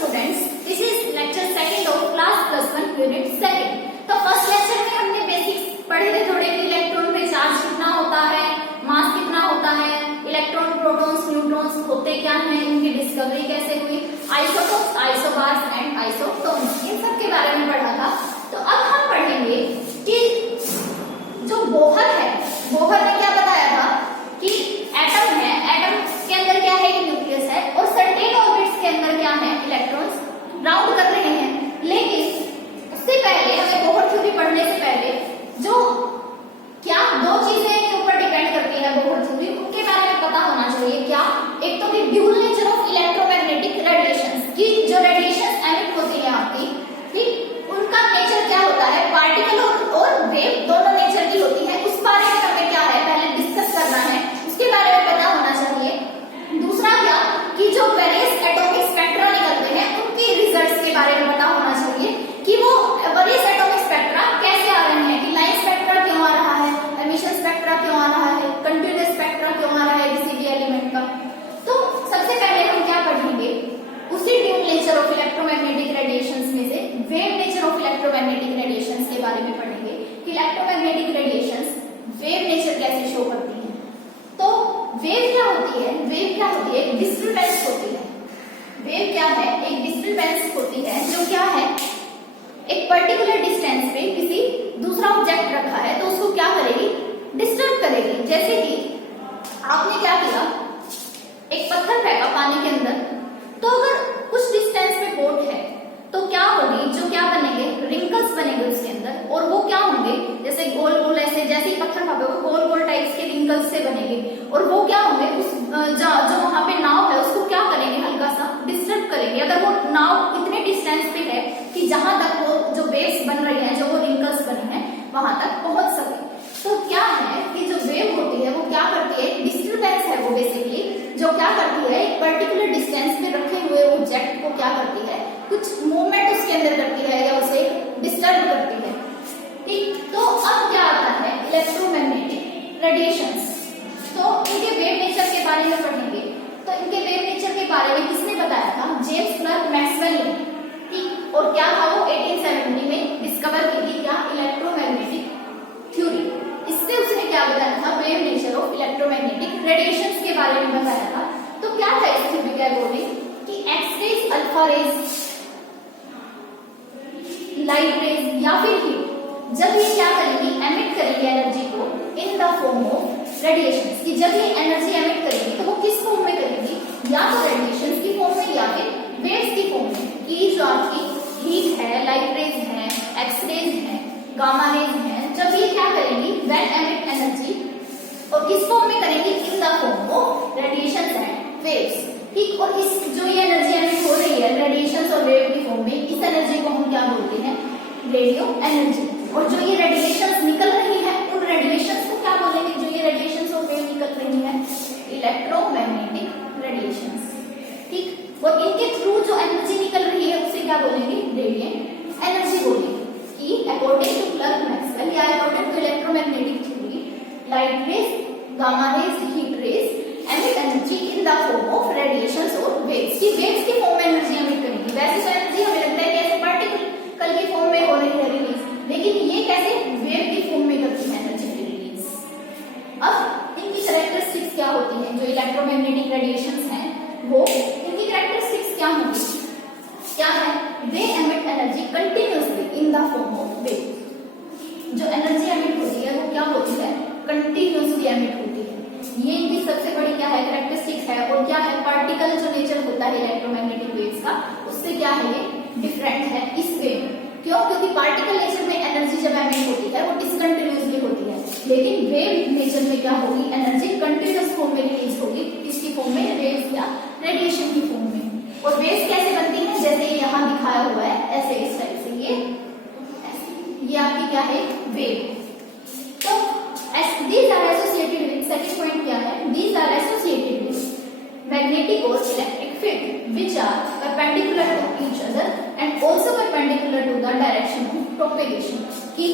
students, this is lecture second of class plus 1 unit second. तो first lecture में हमने basics पढ़े थे थोड़े कि इलेक्ट्रॉन में चार्ज कितना होता है, मास कितना होता है, इलेक्ट्रॉन, प्रोटॉन्स, न्यूट्रॉन्स होते क्या हैं, इनकी डिस्कवरी कैसे हुई, आइसोटोप्स, आइसोबार्स एंड आइसोटोन्स, इन सब के बारे में पढ़ा था. तो अब हम पढ़ेंगे कि जो बोहर है, बोहर ने क्या बताया था कि एटम है, एटम के अंदर क्या है, न्यूक्लियस है और सर्टेन ऑर्बिट्स के अंदर क्या है, इलेक्ट्रॉन्स राउंड कर रहे हैं. लेकिन उससे पहले हमें बोहर थ्योरी पढ़ने से पहले जो क्या दो चीजें के ऊपर डिपेंड करती है बोहर थ्योरी, उनके बारे में पता होना चाहिए. क्या? एक तो कि dual nature of electromagnetic radiations, की जो रेडिएशंस एमिट होती है आपकी, ठीक, उनका नेचर क्या होता है, पार्टिकल और वेव दोनों नेचर की होती है. उस बारे में हमें क्या है पहले डिस्कस करना है, उसके बारे में पता होना चाहिए. दूसरा क्या कि जो वेरियस एटॉमिक स्पेक्ट्रा निकलते हैं उनके रिजल्ट्स के बारे में पता होना चाहिए कि वो वेरियस एटॉमिक स्पेक्ट्रा कैसे आ रहे हैं, कि लाइन स्पेक्ट्रा क्यों आ रहा है, एमिशन स्पेक्ट्रा क्यों आ रहा है, कंटीन्यूअस स्पेक्ट्रा क्यों आ रहा है किसी भी एलिमेंट का. तो सबसे पहले हम क्या पढ़ेंगे, उसी dual nature of electromagnetic radiations में से wave nature of electromagnetic radiations के बारे में पढ़ेंगे कि इलेक्ट्रोमैग्नेटिक रेडिएशंस वेव नेचर कैसे शो करती है. तो वेव क्या होती है, वेव क्या होती है, एक डिस्टर्बेंस होती है. वेव क्या है, एक डिस्टर्बेंस होती है जो क्या है, एक पर्टिकुलर डिस्टेंस पे किसी दूसरा ऑब्जेक्ट रखा है तो उसको क्या करेगी, डिस्टर्ब करेगी. जैसे कि आपने क्या किया, एक पत्थर फेंका पानी के अंदर, तो अगर कुछ डिस्टेंस पे बोट है तो क्या होगी, जो क्या बनेंगे, रिंकल्स बनेंगे उसके अंदर, और वो क्या होंगे, जैसे गोल गोल ऐसे, जैसे ही पत्थर फेंकोगे गोल गोल टाइप्स के रिंकल्स से बनेंगे, और वो क्या होंगे, उस जो वहां पे नाव है उसको क्या करेंगे, हल्का सा डिस्टर्ब करेंगे. अगर वो नाव इतने डिस्टेंस पे है कि जहां तक वो जो वेव्स बन रही है, जो वो रिंकल्स बने हैं वहां तक पहुंच सके. तो क्या है कि जो वेव होती है वो क्या करती है, डिस्टर्बेंस है वो बेसिकली, जो क्या करती है एक पर्टिकुलर डिस्टेंस में रखे हुए ऑब्जेक्ट को क्या करती है, कुछ मूवमेंट उसके अंदर करती है या उसे डिस्टर्ब करती है. ठीक, तो अब क्या आता है इलेक्ट्रोमैग्नेटिक रेडिएशंस. तो इनके वेव नेचर के बारे में पढ़ेंगे. तो इनके वेव नेचर के बारे में किसने बताया था, जेम्स क्लर्क मैक्सवेल ने. ठीक, और क्या था वो 1870 में डिस्कवर की थी क्या, इलेक्ट्रोमैग्नेटिक थ्योरी. इससे उसने क्या बताया था, wave nature of electromagnetic radiations के बारे में बताया था. तो क्या था इस थ्योरी के अकॉर्डिंग कि X rays, alpha rays, light rays या फिर हीट, जब ये क्या करेंगी, एमिट करेंगे एनर्जी को इन द फॉर्म ऑफ रेडिएशंस, कि जब ये एनर्जी एमिट करेंगी तो वो किस फॉर्म में करेंगी, या तो रेडिएशंस की फॉर्म में या फिर वेव्स की फॉर्म में. कि जो आपकी हीट है, लाइट रेज है, एक्स रेज है, गामा रेज है, जब ये क्या करेंगी, वेन एमिट एनर्जी, और किस फॉर्म में करेंगी, इन the form of radiations and waves. ठीक, और इस जो ये एनर्जी एमिट हो रही है रेडिएशंस और वेव की फॉर्म में, इस एनर्जी को हम क्या बोलते हैं, रेडियो एनर्जी. और जो ये रेडिएशंस निकल रही है उन रेडिएशंस को क्या बोलेंगे, जो ये रेडिएशंस और वेव निकल रही है, इलेक्ट्रोमैग्नेटिक रेडिएशंस. ठीक, और इनके थ्रू जो एनर्जी निकल रही है उसे क्या बोलेंगे, रेडिएंट एनर्जी बोलेंगे. कि अकॉर्डिंग टू क्लर्क मैक्सवेल या according to electromagnetic theory, light rays, gamma rays, heat rays emit energy in the form of radiations और वेव्स. की वेव्स की फॉर्म में एनर्जी एमिट करेंगी. वैसे तो एनर्जी हमें लगता है कैसे पार्टिकल की फॉर्म में हो रही है रिलीज, लेकिन ये कैसे वेव की फॉर्म में करती है एनर्जी की रिलीज. अब इनकी कैरेक्टरिस्टिक्स क्या होती है, जो इलेक्ट्रोमैग्नेटिक रेडिएशंस हैं वो इनकी कैरेक्टरिस्टिक्स क्या होंगी, क्या है, दे emit energy continuously in the form of wave. जो एनर्जी एमिट होती है वो क्या होती है, कंटिन्यूअसली एमिट होती है. ये इनकी सबसे बड़ी क्या है, कैरेक्टरिस्टिक है. और क्या है, पार्टिकल जो नेचर होता है इलेक्ट्रोमैग्नेटिक वेव्स का, उससे क्या है ये डिफरेंट है इस वे में. क्यों? क्योंकि पार्टिकल नेचर में एनर्जी जब एमिट होती है वो डिसकंटिन्यूअसली होती है, लेकिन वेव नेचर में क्या होगी, एनर्जी कंटिन्यूअस फॉर्म में रिलीज होगी. इसकी फॉर्म में, वेव्स या रेडिएशन की फॉर्म में. और वेव्स कैसे बनती है, जैसे यहाँ दिखाया हुआ है ऐसे, इस टाइप से, ये आपकी क्या है, वेव. तो these are associated with, second point क्या है, these are associated with magnetic or electric field which are perpendicular to each other and also perpendicular to the direction of propagation. कि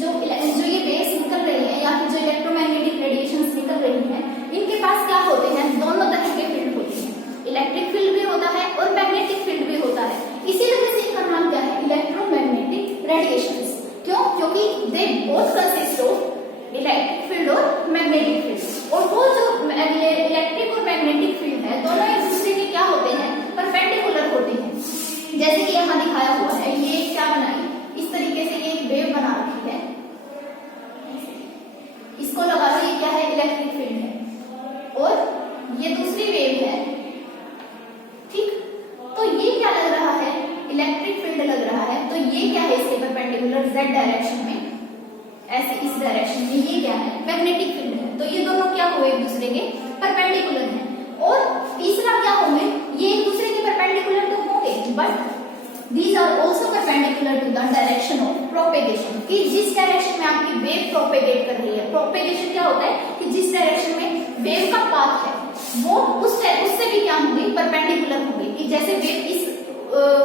जो ये वेव्स निकल रही है या फिर जो इलेक्ट्रोमैग्नेटिक रेडिएशंस निकल रही हैं, इनके पास क्या होते हैं, दोनों तरह के फील्ड होते हैं. इलेक्ट्रिक फील्ड भी होता है और मैग्नेटिक फील्ड भी होता है. इस डायरेक्शन में, ये क्या है, मैग्नेटिक फील्ड है। तो ये दोनों क्या हुए, एक दूसरे के परपेंडिकुलर हैं। और तीसरा क्या होंगे, ये एक दूसरे के परपेंडिकुलर तो होंगे, but these are also perpendicular to the direction of propagation, कि जिस डायरेक्शन में आपकी वेव प्रोपेगेट कर रही है। प्रोपेगेशन क्या होता है कि जिस डायरेक्शन में वेव का पाथ है वो उससे भी क्या होंगे, परपेंडिकुलर होंगे। कि जैसे वेव इस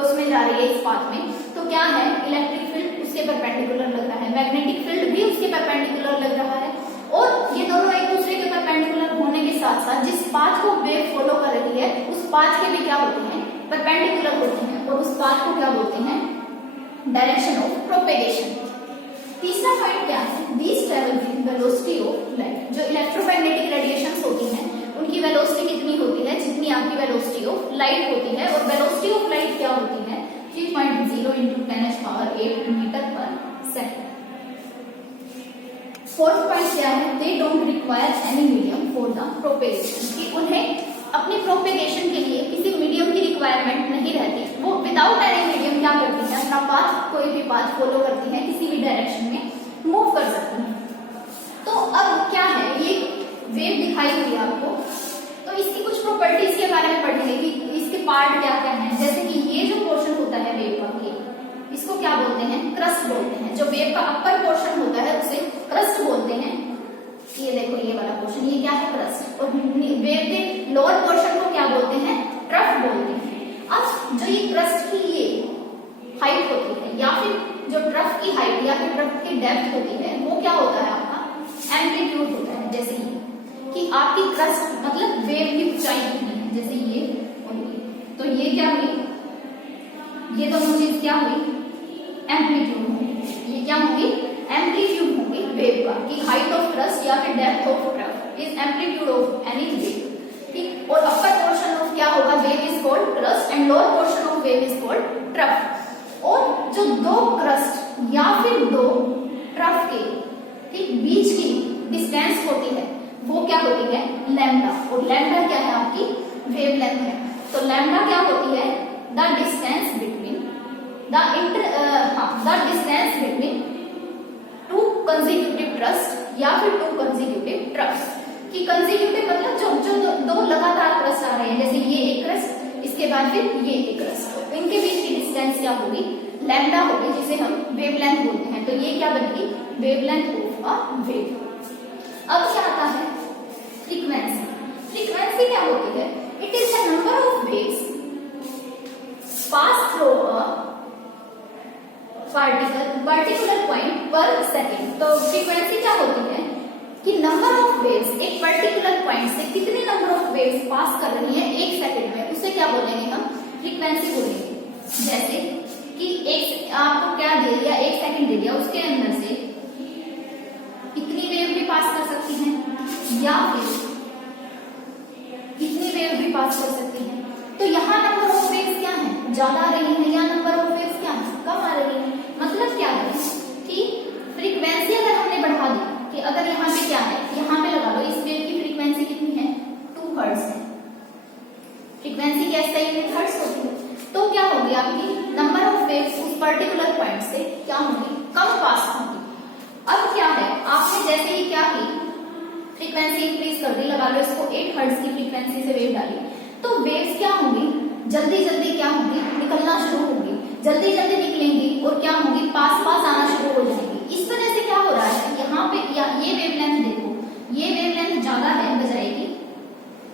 उसमें जा रही है, इस पाथ में, तो क्या है, इलेक्ट्रिक फील्ड उसके परपेंडिकुलर लग रहा है, मैग्नेटिक फील्ड भी उसके परपेंडिकुलर लग रहा है। और ये दोनों एक दूसरे के परपेंडिकुलर होने के साथ साथ जिस पाथ को वेव फॉलो कर रही है उस पाथ के भी क्या होते हैं, परपेंडिकुलर होते हैं। और उस पाथ को क्या बोलते हैं, डायरेक्शन ऑफ प्रोपेगेशन। तीसरा पॉइंट क्या है, these travel with velocity of light. जो इलेक्ट्रोमैग्नेटिक रेडिएशंस होती हैं उनकी वेलोसिटी कितनी होती है, जितनी आपकी वेलोसिटी ऑफ लाइट होती है। और वेलोसिटी ऑफ लाइट क्या होती है, 3.0 × 10⁸ मीटर पर सेकंड। फोर्थ पॉइंट क्या है, they don't require any medium for the propagation, कि उन्हें अपनी प्रोपेगेशन के लिए किसी मीडियम की रिक्वायरमेंट नहीं रहती। वो विदाउट एनी मीडियम क्या करती है, अपना पाथ, कोई भी पाथ फॉलो करती है, किसी भी डायरेक्शन में मूव कर सकती है। तो अब क्या है, ये वेव दिखाई हुई आपको, तो इसकी कुछ प्रॉपर्टीज के बारे में पढ़ेंगे कि इसके पार्ट क्या क्या हैं। जैसे कि ये जो पोर्शन होता है वेव का, ये इसको क्या बोलते हैं, क्रस्ट बोलते हैं। जो वेव का अपर पोर्शन होता है उसे क्रस्ट बोलते हैं। ये देखो ये वाला पोर्शन, ये क्या है, क्रस्ट। और वेव के लोअर पोर्शन को क्या बोलते हैं, ट्रफ बोलते हैं। अब जो ये क्रस्ट की ये हाइट होती है, या फिर जो ट्रफ की हाइट या फिर ट्रफ की डेप्थ होती है, वो क्या होता है, आपका एम्पलीट्यूड होता है। जैसे ये कि आपकी क्रस्ट मतलब वेव की ऊंचाई कितनी है, जैसे ये और ये, तो ये क्या हुई, ये दोनों चीज क्या हुई, एम्पलीट्यूड होगी। ये क्या होगी, एम्पलीट्यूड होगी वेव का, कि हाइट ऑफ क्रस्ट या फिर depth of trough is amplitude of any wave. ठीक, और अपर पोर्शन ऑफ क्या होगा, wave is called crust and lower portion of wave is called trough. और जो दो क्रस्ट या फिर दो ट्रफ के ठीक बीच की डिस्टेंस होती है वो क्या होती है, लैम्डा। और लैम्डा क्या है, आपकी वेव लेंथ है। तो लैम्डा क्या होती है, the distance between the distance between two consecutive trust या फिर टू कंसेक्यूटिव ट्रस्ट। कि कंसेक्यूटिव मतलब जो दो लगातार क्रस्ट आ रहे हैं, जैसे ये एक क्रस्ट, इसके बाद फिर ये एक क्रस्ट, तो इनके बीच की डिस्टेंस क्या होगी, लैम्डा होगी, जिसे हम वेवलेंथ बोलते हैं। तो ये क्या बनेगी, वेवलेंथ ऑफ अ वेव। अब क्या आता है, फ्रीक्वेंसी। फ्रीक्वेंसी क्या होती है, it is the number of waves pass through a particular point पर सेकेंड। तो फ्रीक्वेंसी क्या होती है कि नंबर ऑफ वेव्स एक पर्टिकुलर पॉइंट से कितने नंबर ऑफ वेव्स पास कर रही है एक सेकंड में, उसे क्या बोलेंगे हम, फ्रीक्वेंसी बोलेंगे। जैसे कि एक आपको क्या दे दिया, एक सेकंड दे दिया, उसके अंदर से कितनी वेव भी पास कर सकती हैं या फिर कितनी वेव भी पास कर सकती हैं। तो यहाँ नंबर ऑफ वेव्स क्या है, ज्यादा आ रही है, या नंबर ऑफ वेव्स क्या है, कम आ रही है। मतलब क्या है कि फ्रीक्वेंसी अगर हमने बढ़ा दी, कि अगर यहाँ पे क्या है, यहाँ पे लगा लो, इस वेव की फ्रीक्वेंसी कितनी है, 2 हर्ट्ज है। फ्रीक्वेंसी की SI यूनिट हर्ट्ज होती है। तो क्या होगी, आपकी नंबर ऑफ वेव्स उस पर्टिकुलर पॉइंट से क्या होंगी, कम पास होंगी। अब क्या है, आपने जैसे ही क्या की, फ्रीक्वेंसी इंक्रीज कर दी, लगा लो इसको 8 हर्ट्ज की फ्रीक्वेंसी से वेव डाली, तो वेव्स क्या होंगी, जल्दी जल्दी क्या होंगी, निकलना शुरू होंगी, जल्दी जल्दी निकलेंगी और क्या होंगी, पास पास आना शुरू हो जाएंगी। इस वजह से क्या हो रहा है, यहाँ पे ये वेवलेंथ देखो, ये वेवलेंथ ज्यादा है बजाएगी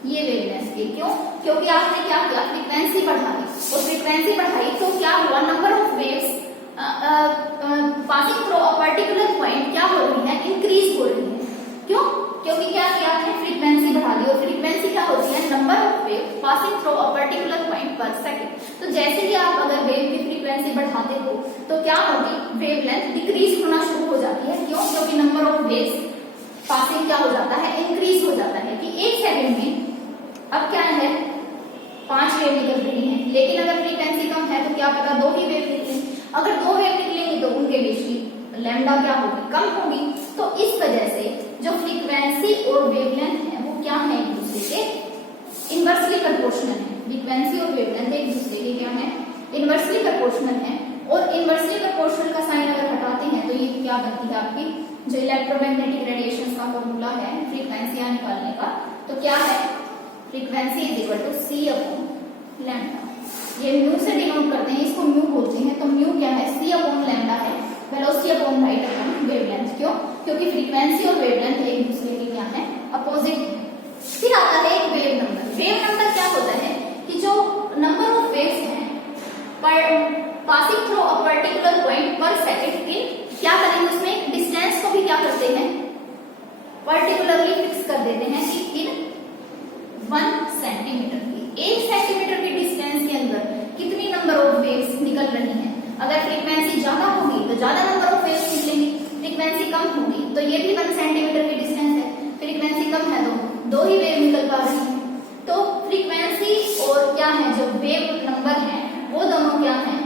ये वेवलेंथ की। क्यों, क्योंकि आपने क्या किया, फ्रीक्वेंसी बढ़ा दी, और फ्रीक्वेंसी बढ़ाई तो क्या हुआ, number of waves passing through a particular point क्या हो रही है, इंक्रीज हो रही है। क्यों, क्योंकि क्या किया आपने, फ्रीक्वेंसी बढ़ा दी, और फ्रीक्वेंसी क्या होती है, number of wave passing through a particular point पर सेकंड। तो जैसे ही आप अगर वेव की फ्रीक्वेंसी बढ़ाते हो तो क्या होगी, वेवलेंथ डिक्रीज होना शुरू हो जाती है। क्यों, क्योंकि नंबर ऑफ वेव्स पासिंग क्या हो जाता है, इंक्रीज हो जाता है। कि एक सेकंड में अब क्या है, 5 वेव निकल रही है, लेकिन अगर फ्रीक्वेंसी कम है तो क्या पता 2 ही वेव निकलेंगे। अगर 2 वेव निकलेंगे तो उनके बीच की लैम्डा क्या होगी, कम होगी। तो इस वजह से जो फ्रीक्वेंसी और वेवलेंथ है वो क्या है, एक दूसरे के इनवर्सली प्रोपोर्शनल है। फ्रीक्वेंसी और वेवलेंथ एक दूसरे के क्या है, इनवर्सली प्रोपोर्शनल है। और इनवर्सली प्रोपोर्शनल का साइन अगर हटाते हैं तो ये क्या बनती है, आपकी जो इलेक्ट्रोमैग्नेटिक रेडिएशन का फॉर्मूला है फ्रीक्वेंसियां निकालने का, तो क्या है, frequency is equal to C upon lambda. ये म्यू से डिनोट करते हैं, इसको म्यू बोलते हैं। तो म्यू क्या है, सी अपॉन लैम्डा है, velocity upon height upon wavelength. क्यों, क्योंकि फ्रीक्वेंसी और वेवलेंथ एक दूसरे के क्या है, अपोजिट है। फिर आता है एक वेव नंबर। वेव नंबर क्या होता है कि जो नंबर ऑफ वेव्स हैं पर passing through a particular point पर सेकंड इन, क्या करेंगे उसमें डिस्टेंस को भी क्या करते हैं, पर्टिकुलरली फिक्स कर देते हैं कि इन 1 सेंटीमीटर की, 1 सेंटीमीटर की डिस्टेंस के अंदर कितनी नंबर ऑफ वेव्स निकल रही हैं। अगर फ्रीक्वेंसी ज्यादा होगी तो ज्यादा नंबर ऑफ वेव्स निकलेंगी, फ्रीक्वेंसी कम होगी तो ये भी 1 सेंटीमीटर की डिस्टेंस है, फ्रीक्वेंसी कम है तो 2 ही वेव निकल पा रही है। तो फ्रीक्वेंसी और क्या है जो वेव नंबर है वो दोनों क्या है,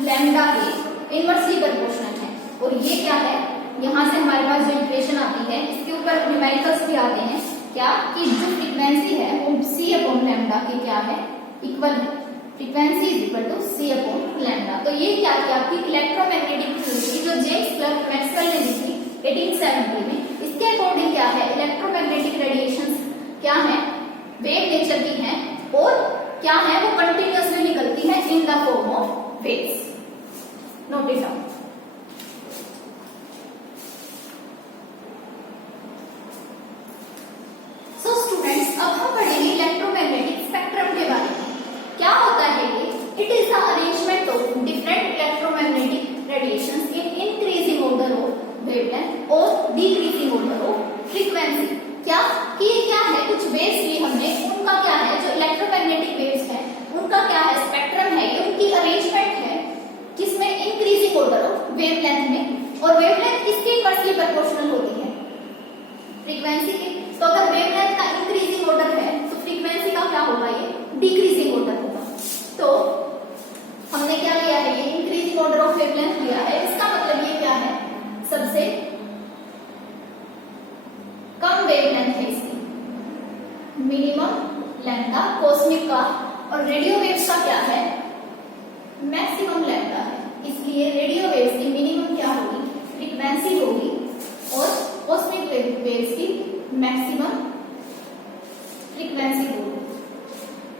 लैम्डा के इनवर्सली प्रोपोर्शनल है। और ये क्या है, यहाँ से हमारे पास जो इक्वेशन आती है इसके ऊपर न्यूमेरिकल्स भी आते हैं, क्या कि जो फ्रीक्वेंसी है वो सी अपॉन लैम्डा के क्या है, इक्वल है। Frequency is equal to C upon lambda. तो ये क्या कि आपकी इलेक्ट्रोमैग्नेटिक फील्ड की जो जेम्स क्लर्क मैक्सवेल ने दी थी 1870 में, इसके अकॉर्डिंग क्या है, इलेक्ट्रोमैग्नेटिक रेडिएशन क्या है, वेव नेचर की है और क्या है, वो कंटिन्यूअसली निकलती है इन the form of waves. Note it down. So students, अब हम पढ़ेंगे इलेक्ट्रोमैग्नेटिक स्पेक्ट्रम के बारे में। क्या होता है ये, it is the arrangement of different electromagnetic radiations in increasing order of wavelength और डिक्रीजिंग ऑर्डर ऑफ फ्रीक्वेंसी। क्या कि ये क्या है, कुछ वेव्स ली हमने, उनका क्या है, जो इलेक्ट्रोमैग्नेटिक वेव्स है उनका क्या है, स्पेक्ट्रम है, ये उनकी अरेंजमेंट है किसमें, इंक्रीजिंग ऑर्डर ऑफ वेवलेंथ में। और वेवलेंथ किसके इनवर्सली प्रोपोर्शनल होती है, फ्रीक्वेंसी के। तो अगर वेवलेंथ का इंक्रीजिंग ऑर्डर है तो फ्रीक्वेंसी का क्या होगा, ये डिक्रीजिंग ऑर्डर होगा। तो हमने क्या लिया है, ये इंक्रीजिंग ऑर्डर ऑफ वेवलेंथ लिया है। इसका मतलब ये क्या है, सबसे कम वेवलेंथ है इसकी, मिनिमम लैम्डा कॉस्मिक का, और रेडियो वेव्स का क्या है, मैक्सिमम लैम्डा है। इसलिए रेडियो वेव्स की मिनिमम क्या होगी, फ्रीक्वेंसी होगी, और कॉस्मिक वेव्स की मैक्सिमम फ्रीक्वेंसी होगी।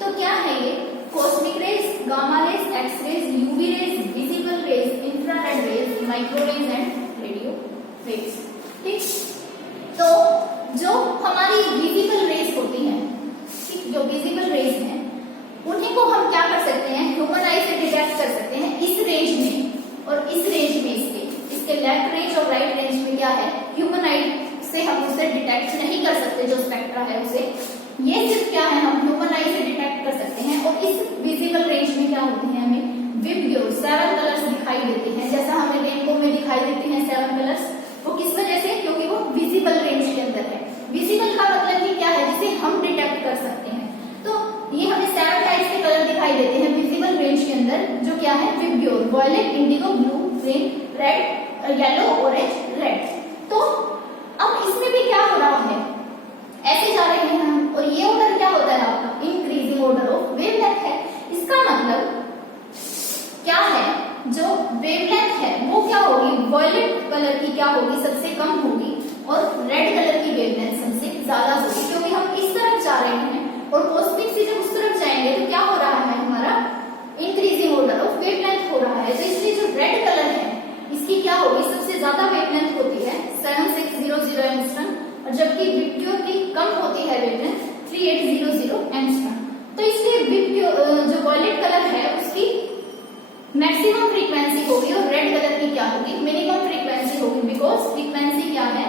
तो क्या है ये, cosmic rays, gamma rays, X rays, UV rays, visible rays, infrared rays, micro rays and radio waves. ठीक, तो जो हमारी विजिबल रेज होती हैं, ठीक, जो विजिबल रेज हैं उन्हीं को हम क्या कर सकते हैं, ह्यूमन आई से डिटेक्ट कर सकते हैं इस रेंज में और इस रेंज में। इसके लेफ्ट रेंज और राइट रेंज में क्या है, ह्यूमन आई से हम उसे डिटेक्ट नहीं कर सकते, जो स्पेक्ट्रा है उसे। ये सिर्फ क्या है, हम ह्यूमन आई से डिटेक्ट कर सकते हैं। और इस विजिबल रेंज में क्या होती है, हमें विब्ग्योर 7 कलर्स दिखाई देते हैं, जैसा हमें रेनबो में दिखाई देते हैं 7 कलर्स। वो किस वजह से, क्योंकि वो विजिबल रेंज के अंदर है। विजिबल का मतलब कि क्या है, जिसे हम डिटेक्ट कर सकते हैं। तो ये हमें 7 टाइप्स के कलर दिखाई देते हैं विजिबल रेंज के अंदर, जो क्या है, VIBGYOR, violet, indigo, blue, green, red, yellow, orange, red. तो अब इसमें भी क्या हो रहा है, ऐसे जा रहे हैं हम, और ये ऑर्डर क्या होता है आपका, इंक्रीजिंग ऑर्डर ऑफ वेवलेंथ है। इसका मतलब क्या है, जो वेवलेंथ है वो क्या होगी, वायलेट कलर की क्या होगी, सबसे कम होगी, और रेड कलर की वेवलेंथ सबसे ज्यादा होगी, क्योंकि हम इस तरफ जा रहे हैं। और कॉस्मिक से जब उस तरफ जाएंगे तो क्या हो रहा है, हमारा इंक्रीजिंग ऑर्डर ऑफ वेवलेंथ हो रहा है। तो इसलिए जो रेड कलर है इसकी क्या होगी, सबसे ज्यादा वेवलेंथ होती है 7600 एंगस्ट्रॉम, और जबकि विब्ग्योर की कम होती है वेवलेंथ 3800 एंगस्ट्रॉम। तो इसलिए विब्ग्योर जो वायलेट कलर है उसकी मैक्सिमम फ्रीक्वेंसी होगी और रेड कलर की क्या होगी, मिनिमम फ्रीक्वेंसी होगी, बिकॉज फ्रीक्वेंसी क्या है,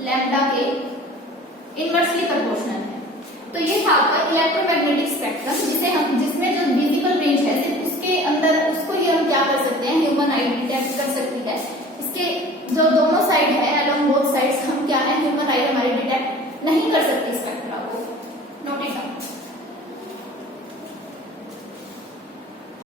लैम्डा के इनवर्सली प्रोपोर्शनल है। तो ये था आपका इलेक्ट्रोमैग्नेटिक स्पेक्ट्रम, जिसमें जो विजिबल रेंज है सिर्फ उसके अंदर, उसको ही हम क्या कर सकते हैं, ह्यूमन आई डिटेक्ट कर सकती है। इसके जो दोनों साइड है, अलोंग बोथ साइड्स, हम क्या है, ह्यूमन आई हमारी डिटेक्ट नहीं कर सकती।